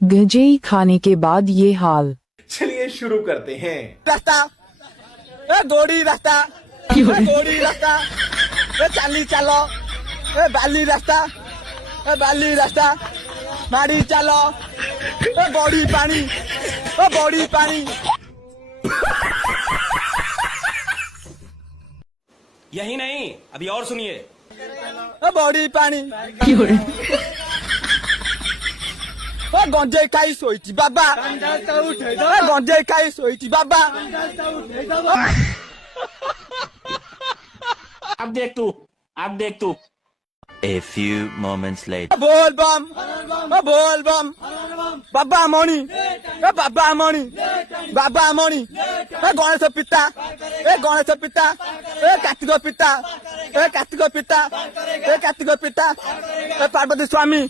गंजेई खाने के बाद ये हाल। चलिए शुरू करते हैं। रास्ता गोड़ी रास्ता गोड़ी रास्ता चाली चलो बाली रास्ता बाली रास्ता मारी चलो बड़ी पानी बड़ी पानी। यही नहीं, अभी और सुनिए। बड़ी पानी गंजे खाई सोईची बाबा गंजे खाई सोईची बाबा। अब देख तू। A few moments later. बोल बम बाबा मणि बाबा मणि बाबा मणि गणेश पिता गणेश पिता कार्तिक पिता कार्तिक पिता कार्तिक पिता पार्वती स्वामी